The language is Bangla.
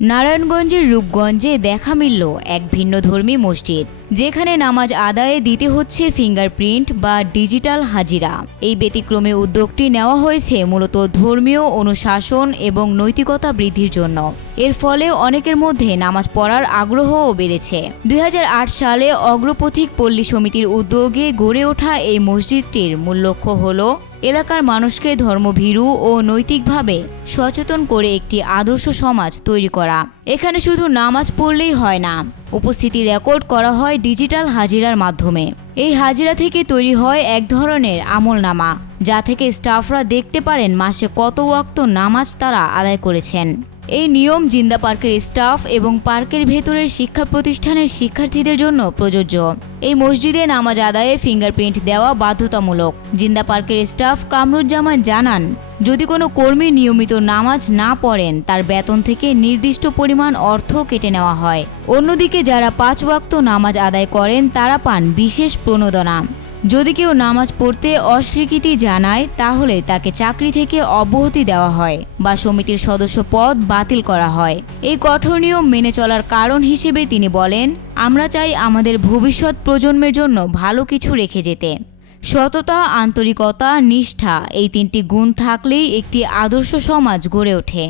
নারায়ণগঞ্জের রূপগঞ্জে দেখা মিলল এক ভিন্নধর্মী মসজিদ, যেখানে নামাজ আদায়ে দিতে হচ্ছে ফিঙ্গারপ্রিন্ট বা ডিজিটাল হাজিরা। এই ব্যতিক্রমী উদ্যোগটি নেওয়া হয়েছে মূলত ধর্মীয় অনুশাসন এবং নৈতিকতা বৃদ্ধির জন্য। এর ফলে অনেকের মধ্যে নামাজ পড়ার আগ্রহও বেড়েছে। 2008 সালে অগ্রপথিক পল্লী সমিতির উদ্যোগে গড়ে ওঠা এই মসজিদটির মূল লক্ষ্য হল এলাকার মানুষকে ধর্মভীরু ও নৈতিকভাবে সচেতন করে একটি আদর্শ সমাজ তৈরি করা। এখানে শুধু নামাজ পড়লেই হয় না, উপস্থিতি রেকর্ড করা হয় ডিজিটাল হাজিরার মাধ্যমে। এই হাজিরা থেকে তৈরি হয় এক ধরনের আমলনামা, যা থেকে স্টাফরা দেখতে পারেন মাসে কত ওয়াক্ত নামাজ তারা আদায় করেছেন। এই নিয়ম জিন্দা পার্কের স্টাফ এবং পার্কের ভেতরের শিক্ষা প্রতিষ্ঠানের শিক্ষার্থীদের জন্য প্রযোজ্য। এই মসজিদে নামাজ আদায়ে ফিঙ্গারপ্রিন্ট দেওয়া বাধ্যতামূলক। জিন্দা পার্কের স্টাফ কামরুজ্জামান জানান, যদি কোনো কর্মী নিয়মিত নামাজ না পড়েন তার বেতন থেকে নির্দিষ্ট পরিমাণ অর্থ কেটে নেওয়া হয়। অন্যদিকে যারা 5 ওয়াক্ত নামাজ আদায় করেন তারা পান বিশেষ প্রণোদনা। যদি কেউ নামাজ পড়তে অস্বীকৃতি জানায় তাহলে তাকে চাকরি থেকে অব্যাহতি দেওয়া হয় বা সমিতির সদস্য পদ বাতিল করা হয়। এই কঠোর নিয়ম মেনে চলার কারণ হিসেবে তিনি বলেন, আমরা চাই আমাদের ভবিষ্যৎ প্রজন্মের জন্য ভালো কিছু রেখে যেতে। সততা, আন্তরিকতা, নিষ্ঠা, এই 3টি গুণ থাকলেই একটি আদর্শ সমাজ গড়ে ওঠে।